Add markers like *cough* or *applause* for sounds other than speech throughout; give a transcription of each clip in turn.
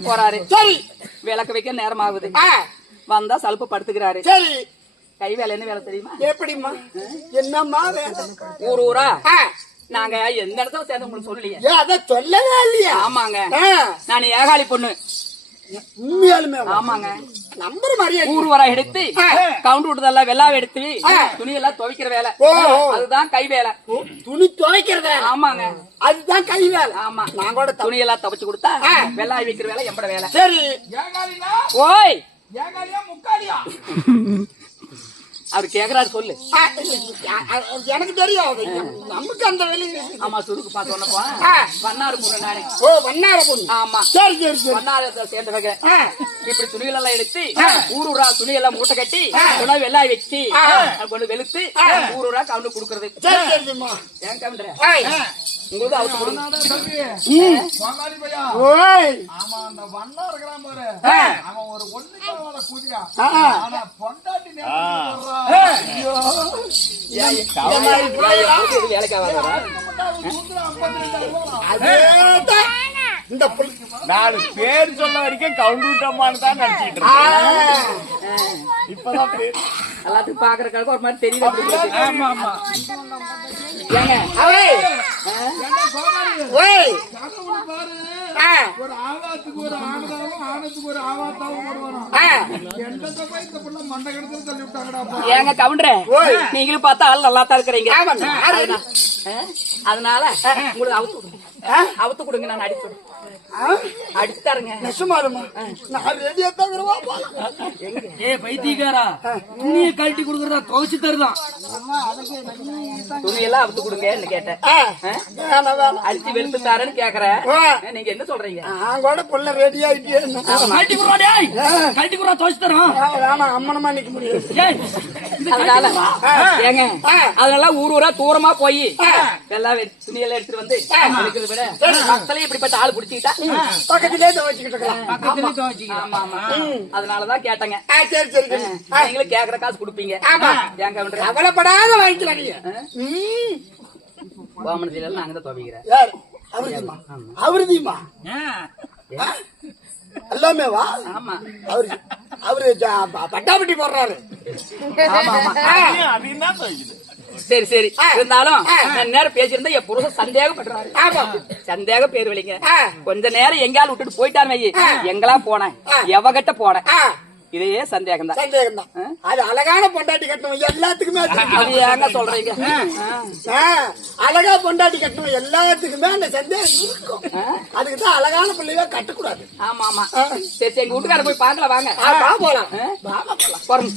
வெளிக்கு போறாரு. சரி. விளக்கு வைக்க நேரம் ஆகுது வந்தா சலுப்பு படுத்துக்கிறாரு. சரி. கை வேலை என்ன வேலை தெரியுமா? எப்படிம்மா? என்னம்மா ஊர் ஊரா? நாங்க எந்த இடத்துல சேர்ந்து உங்களுக்கு சொல்லலையே? அதை சொல்லவே இல்லையா. ஆமாங்க. நான் ஏகாலி பொண்ணு. உண்மையாலுமே ஆமாங்க. நம்பர் மாதிரியா ஊர் வர எடுத்து கவுண்டர் விடுதெல்லாம் வெள்ளாவை எடுத்து துணியெல்லாம் துவைக்கிற வேலை. அதுதான் கை வேலை. துணி துவைக்கிறத ஆமாங்க. அதுதான் கை வேலை. ஆமா. நான் கூட தப்பு. துணியெல்லாம் துவைச்சு கொடுத்தா வெள்ளாய் வைக்கிற வேலை எம்பட வேலை. சரி. ஓய். ஏகாலியா முக்காலியா? அவர் கேக்குறாரு சொல்லு. எனக்கு தெரியும். நமக்கு அந்த வேலையை ஆமா சுருக்கு பார்த்து சொன்னப்போ ஆ. வண்ணாரு பொண்ணு நானே. ஓ வண்ணார பொண்ணு ஆமா. சரி சரி சரி. வண்ணாரத்தை சேர்ந்தவங்க ஆ, இப்படி துணிகள் எல்லாம் எடுத்து ஊரூரா துணியெல்லாம் மூட்டை கட்டி துணை வெள்ளாய் வச்சு கொண்டு வெளுத்து ஊரூரா கவுண்டு கொடுக்கறது. ஏன் கவுண்டர் உங்களுக்கு. இந்த மாதிரி பிள்ளைகளா? வேலைக்கு ஆகாதா அவன் குதிரை 52 ரூபா. அதேதான். இந்த புள்ள- நாலு பேர் சொல்ல வரைக்கும் கவுண்டூட்டம்மான்னு தான் நினைச்சிட்டு இப்பதான் எல்லாத்துக்கும் பாக்குறதுக்காக ஒரு மாதிரி தெரியுது அப்படி உங்களுக்கு. ஒரு ஆவாத்துக்கு ஒரு ஆனதாவும் ஆனத்துக்கு ஒரு ஆவாத்தாவும் ஏங்க கவுண்டரே. நீங்களும் பார்த்தா ஆள் நல்லா தான் இருக்கிறீங்க? அதனால உங்களுக்கு அவுத்து கொடுங்க. அவுத்து கொடுங்க நான் அடிச்சு விடுறேன். ஆ, அடிச்சு தரேங்க நெசமாலுமா? நான் ரெடியா தான் வருவா போலாம். ஏ பைத்தியக்காரா. துணியை கழட்டி கொடுக்கறதா துவைச்சு தருதான். துணியெல்லாம் அவுத்து கொடுங்கன்னு கேட்டேன். அடிச்சு வெளுத்து தாரேன்னு கேக்குறேன். நீங்க என்ன சொல்றீங்க? நான் கூட புள்ள ரெடி ஆயிட்டேன் கழட்டி கொடுறா டேய். கழட்டி கொடுறா துவைச்சு தரோம். வேணாம் அம்மனமா நிக்க முடியாது. அதனால ஏங்க. அதனால ஊர் ஊரா தூரமா போய். எல்லாம் துணியெல்லாம் எடுத்துட்டு வந்து எடுக்கிறத விட பக்கத்துல இப்படிப்பட்ட ஆள் பிடிச்சிக்கிட்டா? பக்கத்திலே துவைச்சுக்கிட்டு அதனாலதான் கேட்டேங்க. சரி சரி நீங்களும் கேக்குற காசு கொடுப்பீங்க. கவலைப்படாத வாங்கிக்கலாம் நீங்க. ம். கோமணத்தில நாங்க தான் துவைக்கிறேன் அவருதிமா. எல்லாமே வா அவரு அவரு பட்டாபட்டி போடுறாரு. சரி சரி. இருந்தாலும் நேரம் பேசியிருந்தா என் புருஷன் சந்தேகப்படுறாரு. சந்தேக பேர் வலிங்க ஆ. கொஞ்ச நேரம் எங்கால விட்டுட்டு வையி. எங்களா போனேன்? எவகிட்ட போனேன்? ஆ, இதே சந்தேகம் தான் சந்தேகம் தான் அது அழகான பொண்டாட்டி கட்டணும் எல்லாத்துக்குமே அது ஏங்க சொல்றீங்க? அழகா பொண்டாட்டி கட்டணும் எல்லாத்துக்குமே அந்த சந்தேகம் இருக்கும். அதுக்கு தான் அழகான பிள்ளைய கட்டக்கூடாது. ஆமா ஆமா சரி சரி எங்க வீட்டுக்கார போய் பாக்கல வாங்க. வா போலாம். பொறும்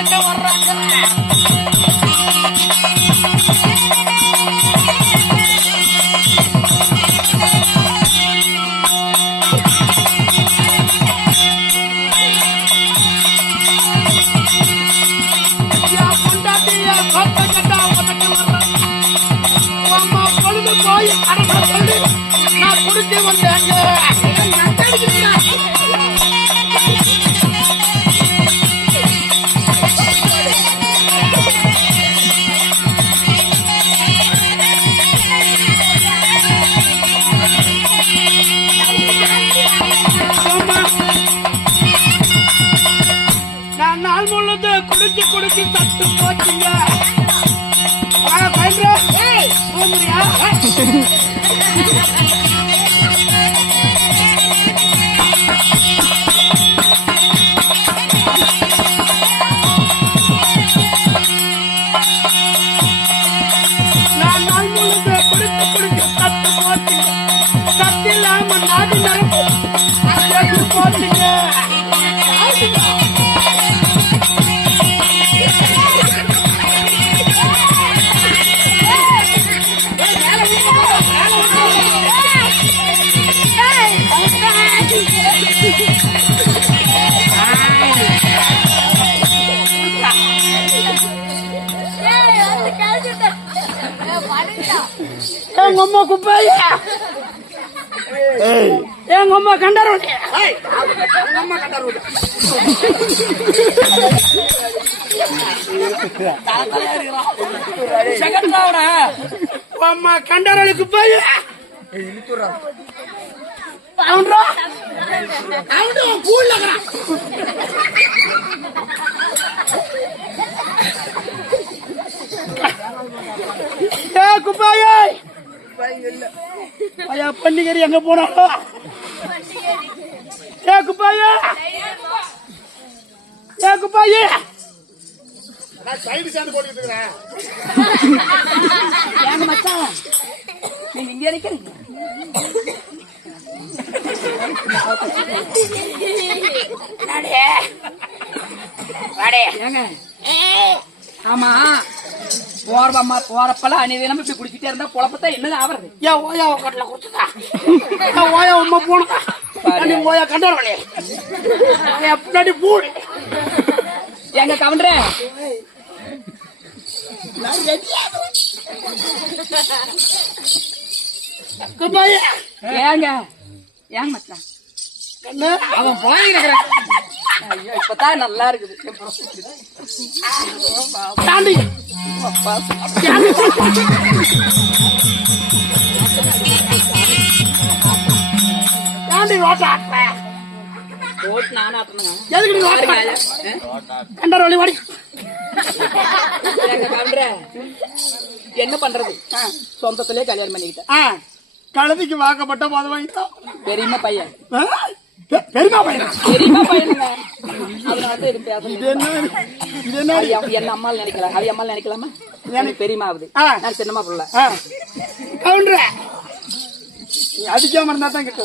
பொறுப்படுங்க நான் தட்டு போச்சுங்க *laughs* எங்க அம்மா குப்பாயா? எங்க அம்மா எங்க அம்மா கண்டாரோளி குப்பாயா? அவன்ரா அவன்டா பூல்ல ஏ குப்பாயே! ஐயா பண்டிகரி எங்க போனாலோ ஏ குப்பாயே! ஏ குப்பாயே! சைடு சேர்ந்து போட்டுக்கிட்டு இருக்கிறேன். ஏங்க மச்சான் நீங்க இங்கே இருக்கிறீங்க ஆமா. போறப்ப போறப்பெல்லாம் அணிதினமும் இப்படி குடிச்சிட்டே இருந்தா பொழப்பத்தான் என்னது ஆவறது? ஏன் ஓயா கட்டில கொடுத்துதா? ஏன் ஓயா உமா போனதா? நீ ஓயா கண்டாரோளி ஓயா பின்னாடி பூடி எங்க கவுண்டரே. ஏங்க. ஏங்க மச்சான்? அவன் போயிருக்கிறான் ஐயோ இப்பதான் நல்லா இருக்குது. என்ன பண்றது? சொந்தத்திலே கல்யாணம் பண்ணிக்கிட்டேன். கழுதிக்கு வாக்கப்பட்ட போது வாங்கிட்டோம் பெரியம்மா பையன். பெரியமா பையனா? அவனை வந்து இது என்ன? இது என்ன என்ன அம்மாள் நினைக்கலாம் அவ அம்மாள் நினைக்கலாமா? எனக்கு ஆகுது. நான் சின்னம்மா புள்ள. கவுண்டர. அடிக்காம இருந்தா தான் கிட்ட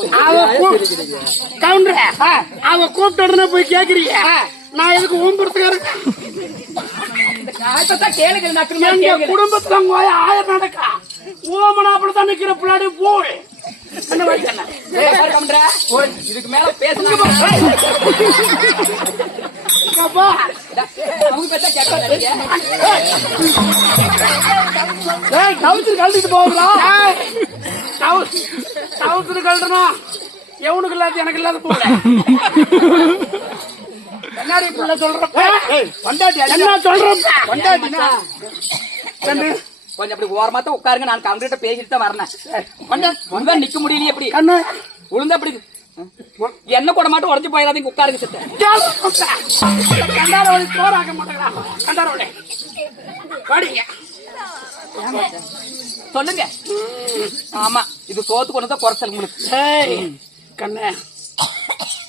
கவுண்டர. அவ கூப்பிட்ட உடனே போய் கேக்குறீங்க. நான் எதுக்கு ஊம்புறதுக்காரு இப்பதான் கேளுங்க நக்கல் எங்க குடும்பத்துல ஆயிரம் நடக்கா? தான் நிக்கிற பிள்ளாடி வைக்கணும் இதுக்கு மேல கவுசர் கழட்டிட்டு போகுங்களா எவனுக்கு இல்லாத எனக்கு இல்லாத போல கண்ணாடி புள்ள சொல்றப்ப. என்ன சொல்றப்ப கொஞ்சம் அப்படி ஓரமா தான் உட்காருங்க. நான் கவுண்டர்கிட்ட பேசிட்டு தான் வரேன் நிக்க முடியலையே எப்படி கண்ணு. உளுந்தா அப்படி. என்ன கூட மட்டும் உடஞ்சு போயிடாதீங்க உட்காருங்க சித்த கண்டாரோடி சோறாக்க மாட்டேங்கிறா கண்டாரோடி வாடிங்க. சொல்லுங்க. ஆமா இது சோத்து கொண்டு தான் குறைச்சல் உங்களுக்கு. கண்ணு.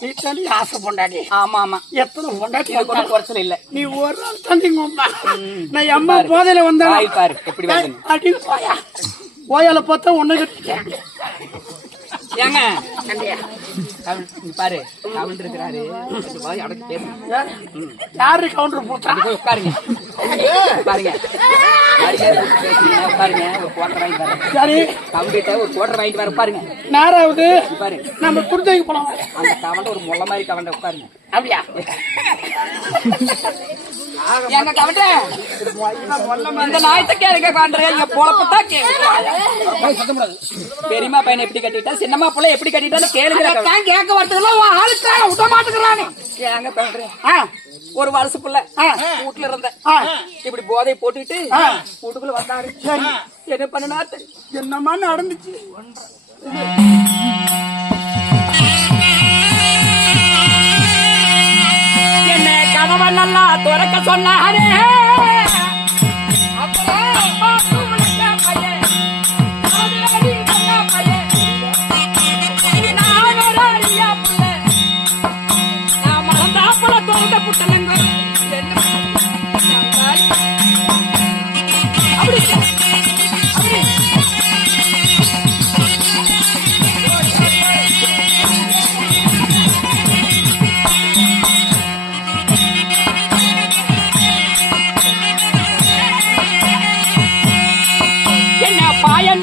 நீ தண்ணி ஆசை பொண்டாடி ஆமா ஆமா. எத்தனை இது கொண்டு குறைச்சல் இல்ல. நீ ஒரு நாள் அம்மா நான் அம்மா போதையில வந்தேன் வாய் பாரு எப்படி வருதுன்னு அடி போயா. ஓயால பார்த்தா கட்டிட்டேன் ஏங்க இங்க பாரு கவுண்டர் இருக்கிறாரு. அடக்கி பேசுங்க யாரு கவுண்டர் உட்காருங்க. பாருங்க. உட்காருங்க. ஒரு குவார்டர் வாங்கிட்டு வரேன் சரி. கவுண்டர்கிட்ட ஒரு குவார்டர் வாங்கிட்டு வர பாருங்க நேராவது இங்க பாரு நம்ம குடுத்தைக்கு போலாம். அந்த கவண்ட ஒரு முள்ள மாதிரி கவண்ட உட்காருங்க. அப்படியா? *laughs* எங்க இந்த நாயத்தை கேளுங்க கவண்டர் இங்க பொழப்பத்தான் கேளுங்க பெரியம்மா பையனை எப்படி கட்டிட்டா சின்னம்மா புள்ள எப்படி கட்டிட்டான்னு கேளுங்க தான் கேட்க வரதுக்குள்ள ஆளுக்காக விட மாட்டேங்கிறானே. ஏங்க ஆ, ஒரு வருஷம் புள்ள. வீட்டுல இருந்த. இப்படி போதை போட்டுட்டு. வீட்டுக்குள்ள வந்தாரு. என்ன பண்ணனா என்னமா நடந்துச்சு? என்ன நல்லா துறக்க சொன்னாரே.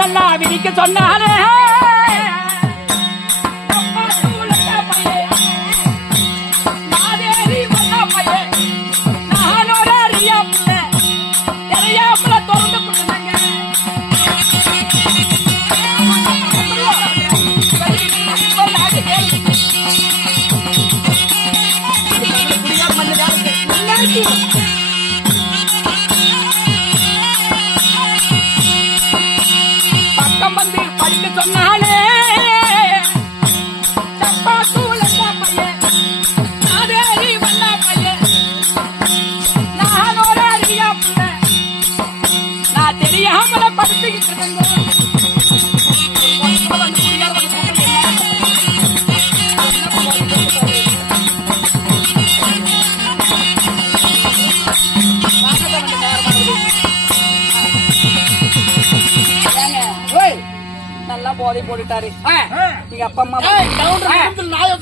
நல்லா விரிக்க சொன்னாலே. போதை போட்டுட்டாரு. எங்க அப்பா அம்மா எங்க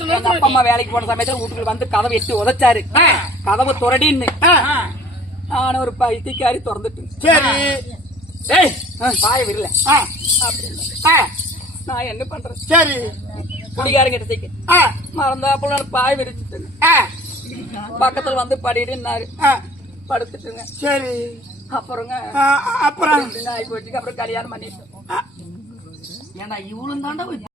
நிறுத்து. அப்பா அம்மா வேலைக்கு போன சமயத்துல வீட்டுக்குள்ள வந்து கதவை எட்டி உதைச்சாரு. கதவை துறடின்னு நான் ஒரு பைத்தியக்காரி திறந்துட்டு சரி. ஏய் பாய விரல. நான் என்ன பண்றேன் சரி. குடிகாரங்கிட்ட சீக்க ஆ, மறந்தாப்புல நான் பாய் விரிச்சுட்டேங்க ஆ, பக்கத்துல வந்து படிடுன்னாரு. படுத்துட்டுங்க. சரி. அப்புறங்க அப்புறம்? ஆகி போச்சுங்க அப்புறம் கல்யாணம் பண்ணிட்டேன் ஏன்டா இவளும் தாண்டா